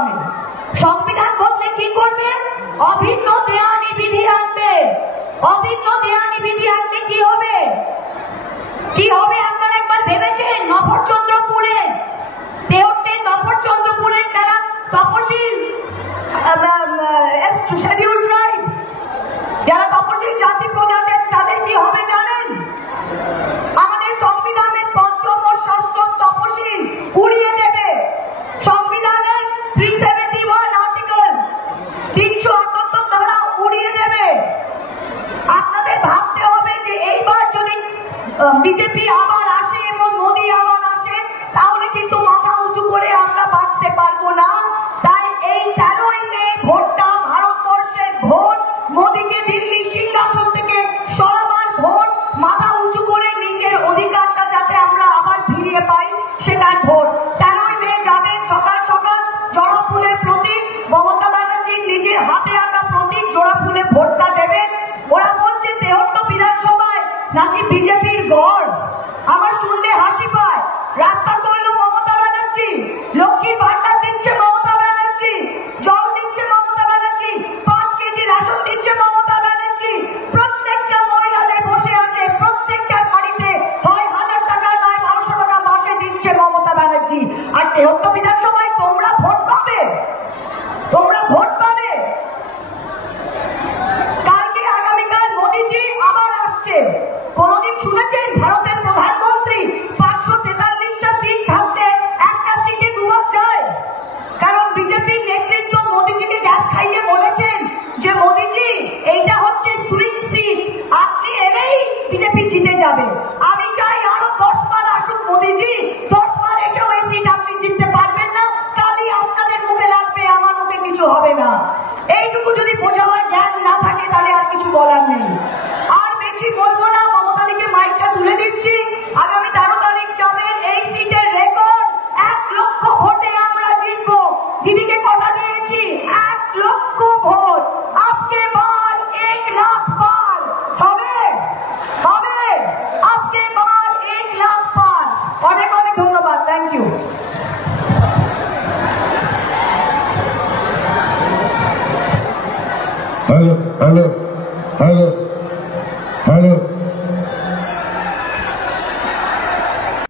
সংগ্রামে। সংবিধান বদলে কি করবে? অভিন্ন দেওয়ানি বিধি আনবে। অভিন্ন দেওয়ানি বিধি আনলে কি হবে? কি হবে আপনারা একবার ভেবেছেন? নফরচন্দ্রপুরে দেওরদের নফরচন্দ্রপুরের যারা তপশিল শিডিউল ট্রাইব, যারা তপশিল জাতি প্রজাতি, তাদের কি হবে জানেন? আমাদের সংবিধানের পঞ্চম ও ষষ্ঠ তপশিল উড়িয়ে দেবে। সংবিধানের 371 আর্টিকেল 378 ধারা উড়িয়ে দেবে। আপনাদের ভাবতে হবে যে এইবার যদি বিজেপি আবার আসে এবং মোদী আবার আসে, তাহলে কিন্তু মাথা উঁচু করে আমরা বাঁচতে পারবো না। তাই এই 13ই মে ভোটটা ভারতবর্ষের ভোট, মোদীকে দিল্লি সিংহাসন থেকে সরাবার ভোট, মাথা উঁচু করে নিজের অধিকারটা যাতে আমরা আবার ফিরিয়ে পাই সেটার ভোট। 13ই মে যাবেন সকাল সকাল জোড়া ফুলের প্রতীক, মমতা ব্যানার্জির নিজের হাতে আঁকা প্রতীক জোড়া ফুলে ভোটটা দেবেন। ওরা বলছে 63 বিধানসভায় নাকি বিজেপির গড়। আমার শুনলে হাসি পায়। রাস্তা করলো মমতা ব্যানার্জি, লক্ষ্মীর ভান্ডার দিচ্ছে মমতা ব্যানার্জি, জল দিচ্ছে মমতা ব্যানার্জি, 5 কেজি রেশন দিচ্ছে মমতা ব্যানার্জি। প্রত্যেকটা মহিলাদের বসে আছে, প্রত্যেকটা বাড়িতে হয় 1000 টাকা নয় 1200 টাকা মাসে দিচ্ছে মমতা ব্যানার্জি। আর 63 বিধানসভায় তোমরা ভোট পাবে, তোমরা ভোট পাবে। কালকে আগামীকাল মোদীজি আবার আসছে। কোনদিন শুনেছেন ভারতের প্রধানমন্ত্রী 543টা সিট থাকতে একটা সিটে দুবার যায়? কারণ বিজেপির নেতৃত্ব মোদীজিকে গ্যাস খাইয়ে বলেছেন যে মোদীজি এইটা হচ্ছে সুইং সিট, আপনি এলেই বিজেপি জিতে যাবে। আমি চাই আরো 10 বার আসুক মোদীজি, 10 বার এসেও এই সিট আপনি জিততে পারবেন না। কালই আপনাদের মুখে লাগবে, আমার মুখে কিছু হবে না। এইটুকু যদি বোঝাবার জ্ঞান না থাকে তাহলে আর কিছু বলার নেই। আর বেশি বলবো না, মমতাদিকে মাইকটা তুলে দিচ্ছি।